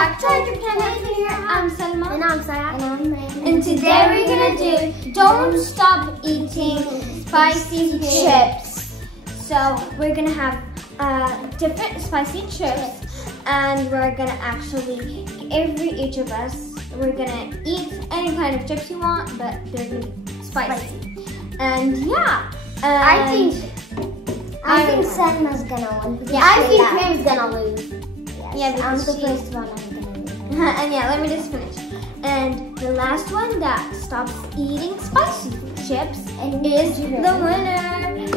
back to Treasure Planet. Here I'm Selma. And I'm Saya. And I'm May. And today we're gonna do Don't Stop Eating Spicy Chips. So we're gonna have different spicy chips, and we're gonna actually, each of us, we're gonna eat any kind of chips you want, but they're gonna be spicy. And yeah, I think Selma's gonna win. Yeah, I think May's gonna lose. Yes, yeah, I'm because the first one. I'm gonna lose. And yeah, let me just finish. And the last one that stops eating spicy chips is the winner.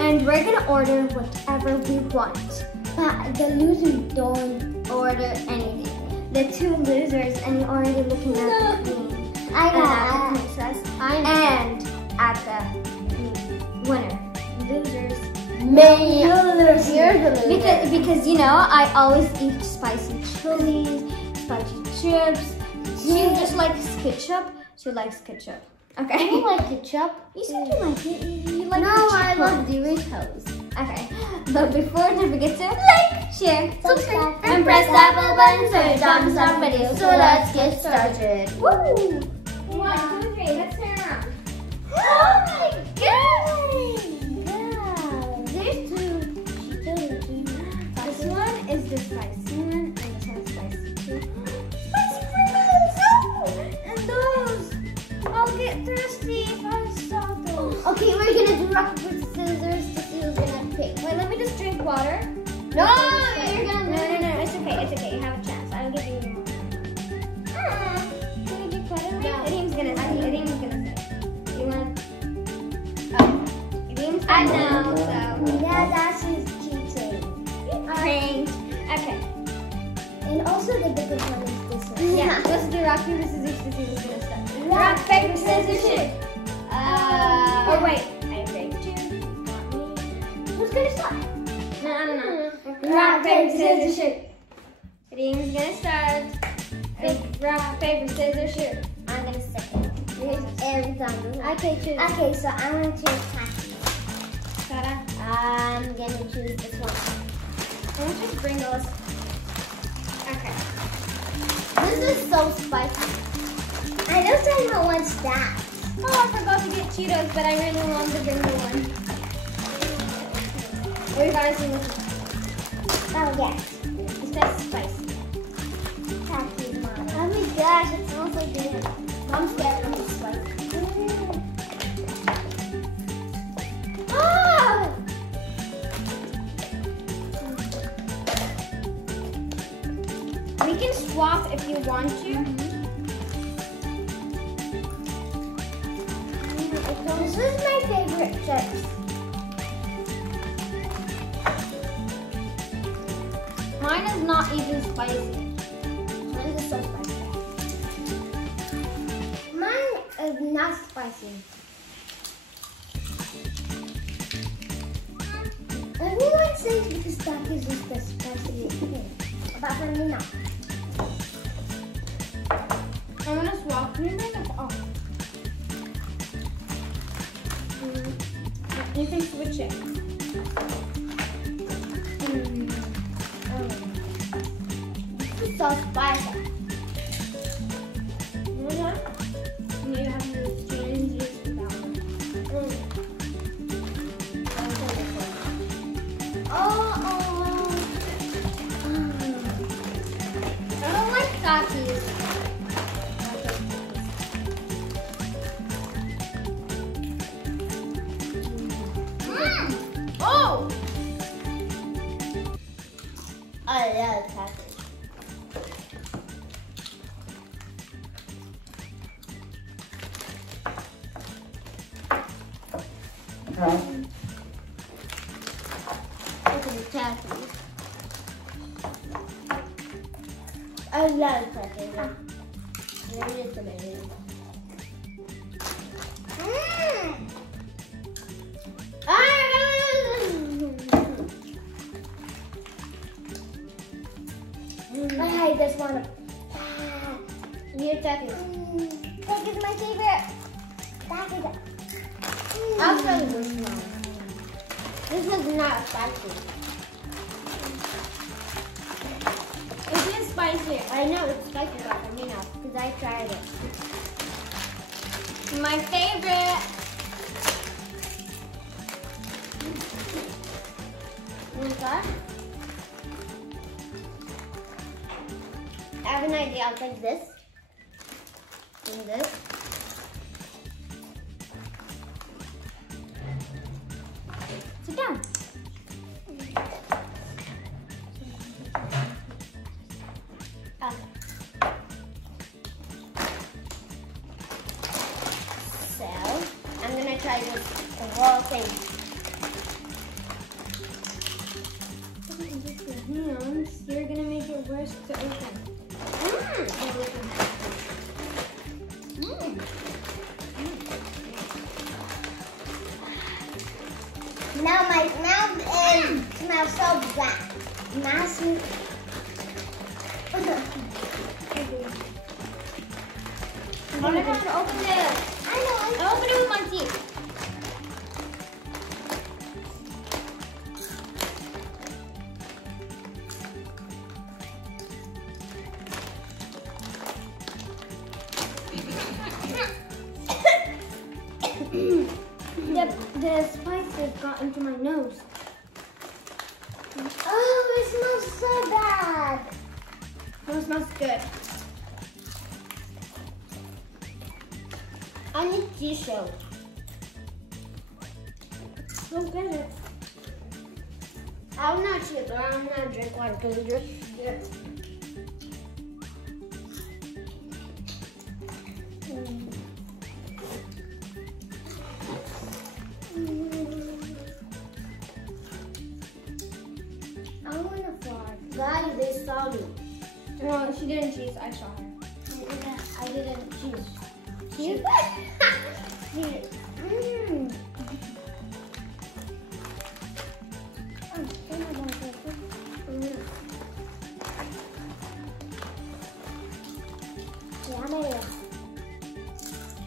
And we're gonna order whatever we want. But the losers don't order anything. The two losers, and you're already looking at the queen. I know. At the princess. And at the winner. Losers. May you're the loser. Because you know, I always eat spicy chilies, spicy chips. She just likes ketchup. She likes ketchup. Okay. You like ketchup? You said you like it. You like no, ketchup. I love Doritos. Okay. But before, don't forget to like, share, subscribe, and press that bell button so it thumbs up video. So let's get started. Woo! 1, 2, 3. Let's turn around. Oh my god! There's two. This one is the spicy one, and this one's spicy too. Spicy Pringles! Oh! And those! I'll get thirsty if I saw those. Okay, we're gonna do rock, paper, scissors to see who's gonna pick. Wait, let me just drink water. No, you're gonna lose. No, it's okay, it's okay. You have a chance. I'll give you more. Can you drink water? No. Edeem's gonna say. Edeem's gonna say. You want? Oh, Edeem's I know. So. Yeah, that's his cheating. Pranked. Okay. And also the bigger one is this one. Yeah. Let's do rock paper scissors to see who's gonna start. Rock paper scissors shoot. Oh wait. I picked you. Not me. Who's gonna start? No. Rock paper scissors shoot. Edeem's gonna start. Rock paper scissors shoot. I'm gonna second. Every time. Okay, choose. Okay, so I'm gonna choose Tacky. Sarah. I'm gonna choose this one. I want just Pringles. Okay. This is so spicy. I know Selma wants that. Oh, I forgot to get Cheetos, but I really want the Pringle one. What do you guys think? Oh, yes. It's that spicy. Tacky, Mom. Oh my gosh, it smells so good. I'm scared of this spicy. Oh! We can swap if you want to. This is my favorite chips. Mine is not even spicy. Mine is so spicy. Mine is not spicy. Everyone says because Tacky is just the spiciest thing. But for me, no. I'm gonna swap. Can you make it off? You can switch it. This is so spicy. You have to change this down. I don't like Takis. Oh! I love Tacky. Look at the Takis. I love Tacky. It is amazing. I hate this one. Your Takis. Tack is my favorite. Tack is. I'll try this one. This one's not spicy. It is spicy. I know it's spicy, but for me now, because I tried it. My favorite. Okay. I have an idea. I'll take this. And this. Sit down. So, I'm going to try this whole thing. Hands, you're gonna make it worse to open. Now my mouth smells so bad. Nasty. I don't know how to open this. I know. I open it with my teeth. Yep, the spices got into my nose. Oh, it smells so bad. It smells good. I need tissue. Go get it. I'm not sure. I'm not drink water because it's just good. I want to fart. Guys, they saw me. Well, she didn't cheese. I saw her. I didn't choose. Cheese?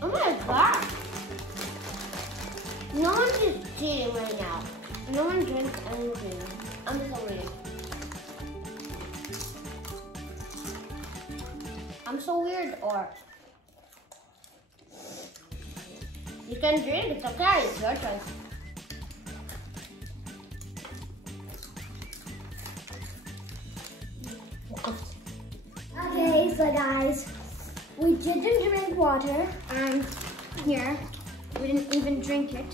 Oh my god! No one is cheating right now. No one drinks anything. I'm so weird. I'm so weird, or you can drink. It's okay. It's your choice. Okay, so guys, we didn't drink water, and here, we didn't even drink it.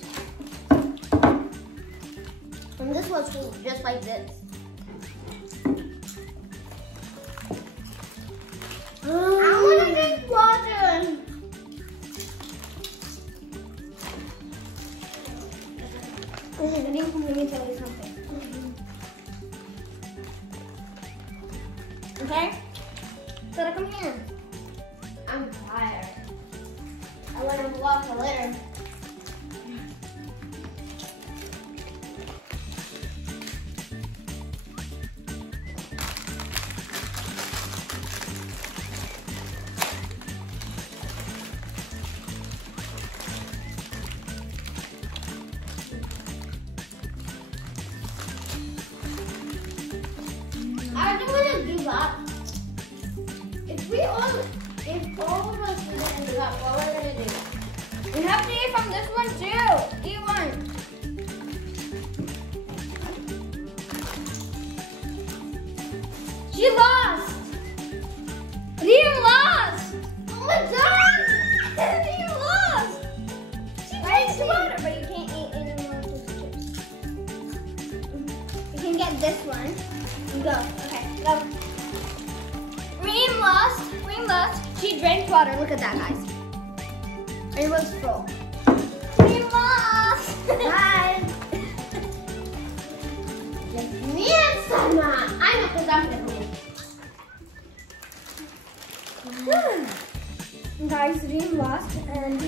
And this was just like this. I want to drink water. Let me tell you something. Okay? So come here. I'm tired. I want to blow the litter. I don't want to give up. If all of us didn't give up, what we're gonna do? We have to eat from this one too. Eat one. She lost. Liam lost. Oh my god! Liam lost. She drinks water, but you can't eat any more of those chips. You can get this one. Go. Okay, go. Reem lost. She drank water. Look at that, guys. It was full. Reem lost. Guys! Just me and Sana. I know because I'm gonna win. Guys, Reem lost and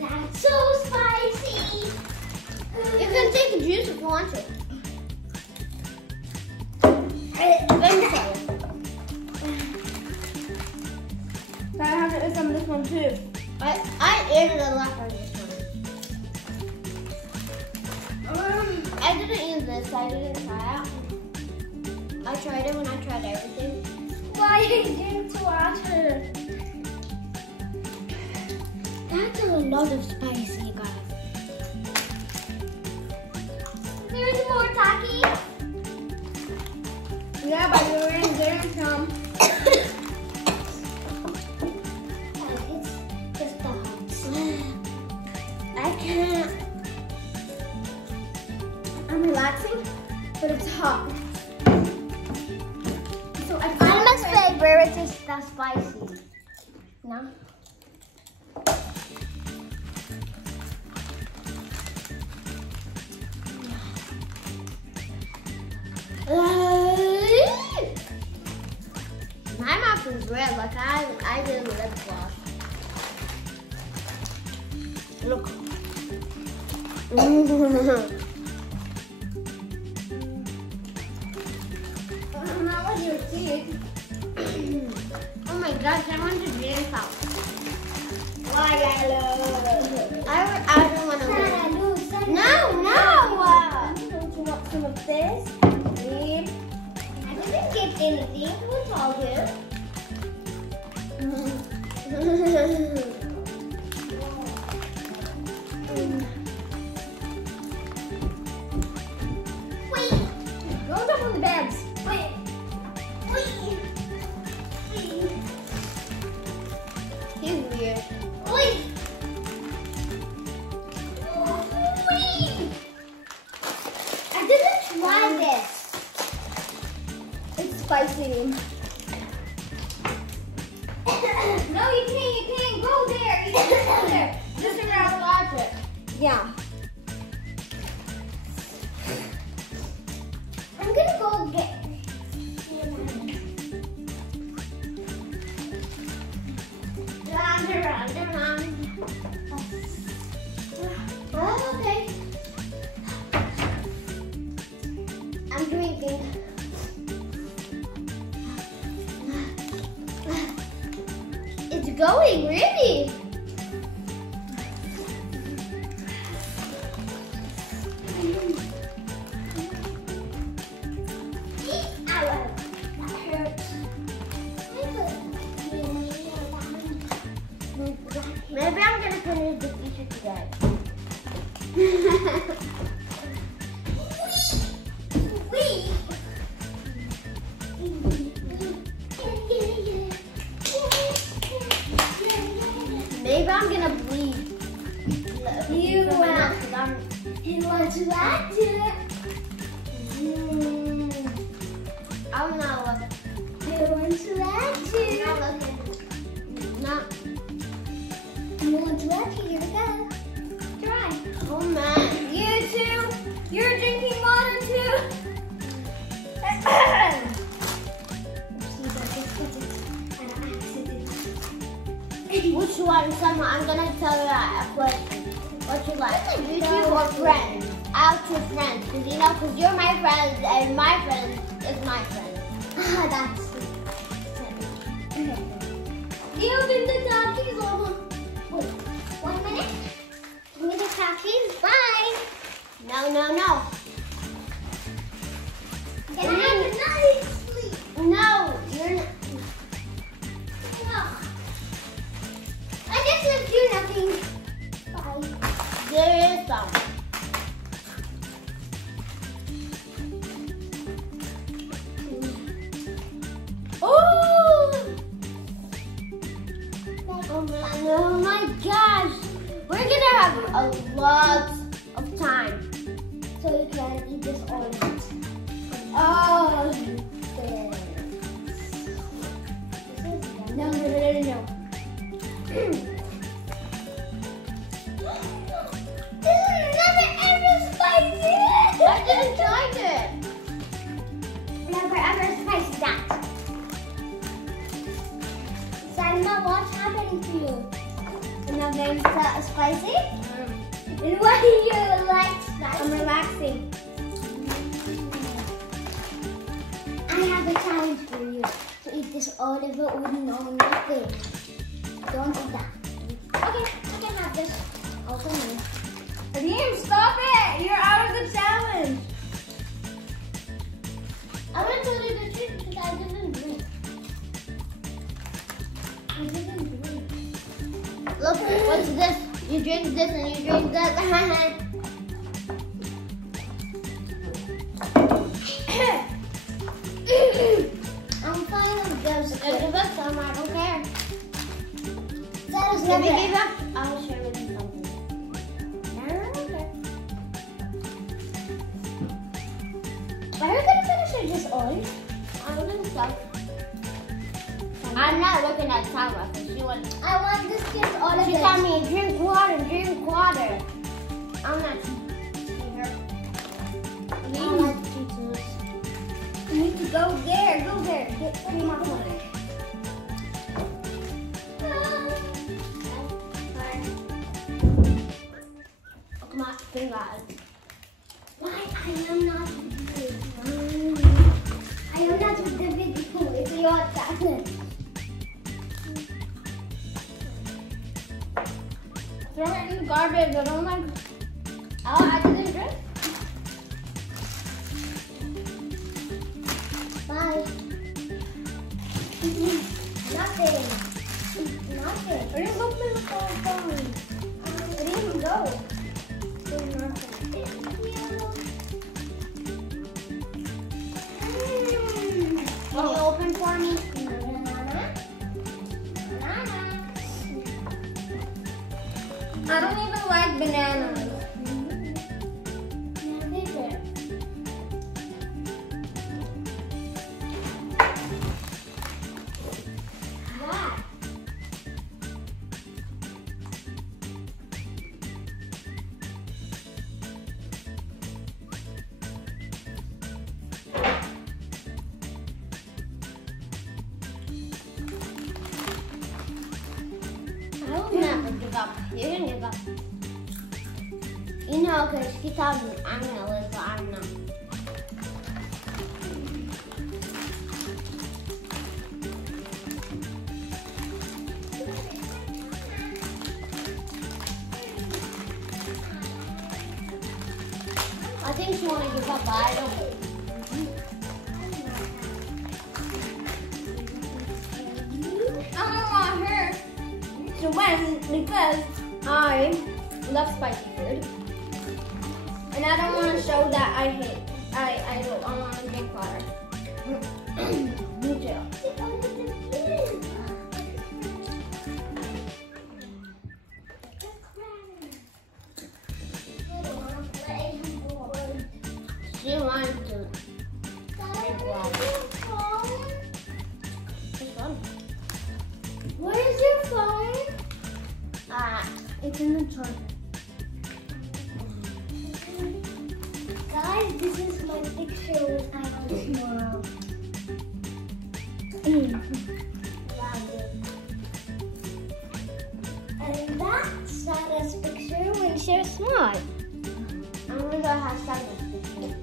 That's so spicy. You can take the juice if you want to. I have to eat some of this one too. I ate it a lot from this one. this. I didn't try it. I tried it when I tried everything. Why did you drink water? That's a lot of spicy, guys. There's more Takis. Yeah, but you didn't get some. It's just the hot. I can't. I'm relaxing, but it's hot. So Alma's favorite is the spicy. No. My mouth is red, like I did lip gloss. Look. Not with your teeth. Oh my gosh, I want to drink out. Why I love I don't want to win. No. Don't you want some of this? I didn't get anything. Who told you? Wait. Don't jump on the beds. Wait. He's weird. Wait. I didn't try this. It's spicy. No, you can't go there. You can't go there. Just around logic. Yeah. I'm gonna go get. Round. Oh, okay. I'm drinking. It's going, really. Ow, that hurts. Maybe I'm gonna finish the t-shirt today. Maybe I'm gonna bleed. You want to act it? I'm not looking. You want to act it? I'm not looking. No. You want to act it? Here we go. Try. Oh man. You too. You're drinking water too. Which one? Someone, I'm gonna tell you a question. What you like? YouTube No. or friends? I'll choose friends, cause you know, cause you're my friend and my friend is my friend. That's You've been the Takis over. Wait, 1 minute. Give me the Takis. Bye. No. Can I have a nice sleep? No, you're not. No. I just left you nothing. Bye. There is some. Oh my gosh. We're gonna have a lot of time. So you can eat this orange. Oh. No. This is never ever spicy. I didn't try it. Never ever spicy that. Salma, what's happening to you? You're not very spicy? And why do you like spicy? I'm relaxing. I have a challenge for you. To eat this all of it with nothing. Don't eat that. Okay, I can have this. Also me. Reem, stop it! You're out of the challenge. it's this. You drink this and you drink that. I'm fine with this. If it's some, I don't care. That is never give up. I'll share with you something. Okay. Are you gonna finish it just all? I don't think so. I'm not looking at Tara because she went. I want this kiss all of She it. told me drink water, drink water. I'm not teaching her. I like Cheetos. You need to go there. Go there. Get 3 more points. Oh, come on, think about it. Why I am not with you? I am not with the video. It's your channel. Throw it in the garbage. I don't like. Oh, I didn't drink. Bye. Nothing. Nothing. Where did you go play with the phone? Where did you go? There's nothing. Can you open for me? I don't even like bananas. I will never give up. You can give up. You know, because she told me I'm going to live, but I'm not. I think she want to give up, but I don't. I don't want her to win because I love spicy food. And I don't want to show that I hate. I don't. I want to drink water. Me too. She wants to drink water. This one. Where is your phone? It's in the charger. Guys, this is my picture when I was small. And that's Sarah's picture when she was small. I'm going to have Santa's picture.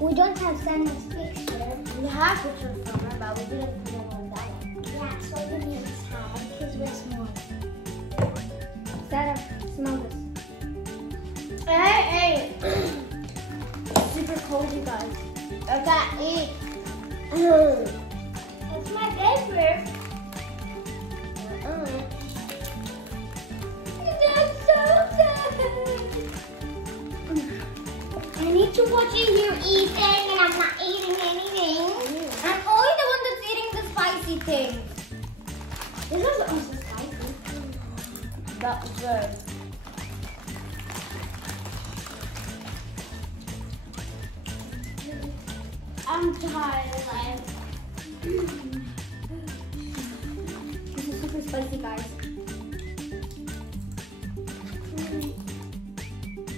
We don't have Sarah's picture. We have pictures from her, but we didn't put it on that one. Yeah, so we need Sarah because we're small. Sarah, smell this. Hey! Super cold, you guys. I got eat. It's my favorite. That's so good. I need to watch you here eating, and I'm not eating anything. I'm only the one that's eating the spicy thing. This is also spicy. That's good. I'm tired, like. This is super spicy, guys.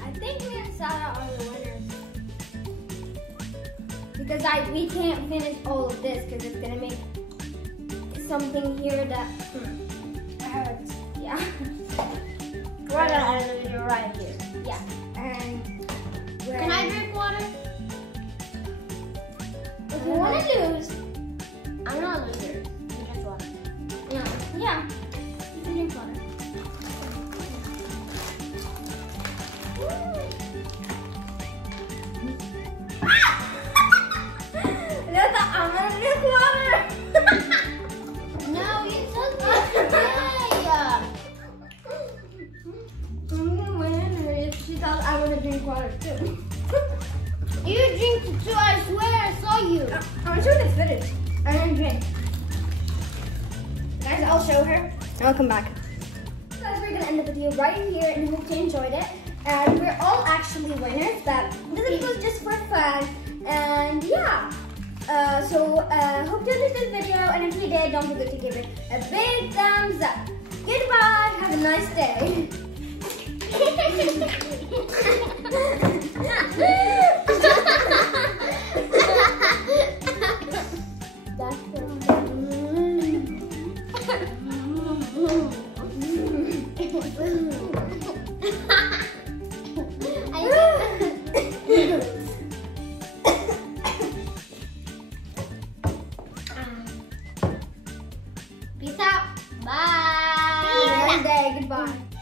I think me and Sarah are the winners. Because we can't finish all of this because it's gonna make something here that hurts. Yeah. You're right here. Yeah. And Can I drink water? if you wanna lose, I'm not a loser. You drink water. yeah, you can drink water. Look, I'm gonna drink water. No, you took me today. You drink it too, I swear I saw you. I'm sure that's finished. I didn't drink. Guys, I'll show her and I'll come back. Guys, we're gonna end the video right here and hope you enjoyed it. And we're all actually winners, but this was just for fun. And yeah. Hope you enjoyed this video, and if you did, don't forget to give it a big thumbs up. Goodbye, have a nice day. Peace out. Bye. Have a nice day. Goodbye.